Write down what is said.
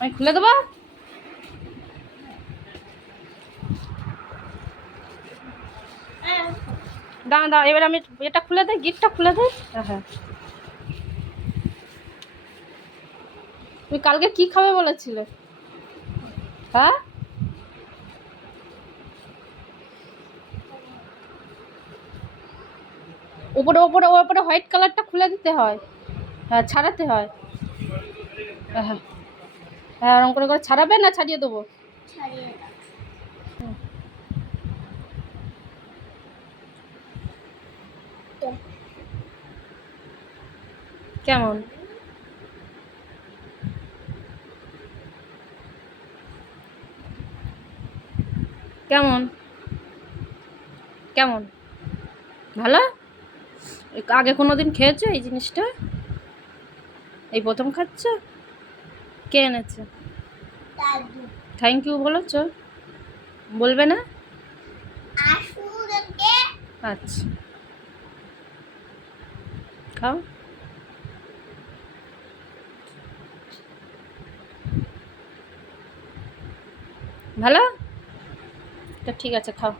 আমি খুলে দেবো। দাঁড়া দাঁড়া, এবার আমি এটা খুলে দেয়, গিটটা খুলে দেয়। হ্যাঁ, তুমি কালকে কি খাবে বলেছিলে? হ্যাঁ, উপরে উপরে ওপরে হোয়াইট কালারটা খুলে দিতে হয়। হ্যাঁ, ছাড়াতে হয়। হ্যাঁ হ্যাঁ, ওরকম করে করে ছাড়াবে না ছাড়িয়ে দেবো? কেমন কেমন কেমন ভালো? আগে কোনো দিন খেয়েছো এই জিনিসটা? এই প্রথম খাচ্ছ? কে এনেছে? থ্যাংক ইউ বলেছো? বলবে না? আচ্ছা, খাও। ভালো তো, ঠিক আছে, খাও।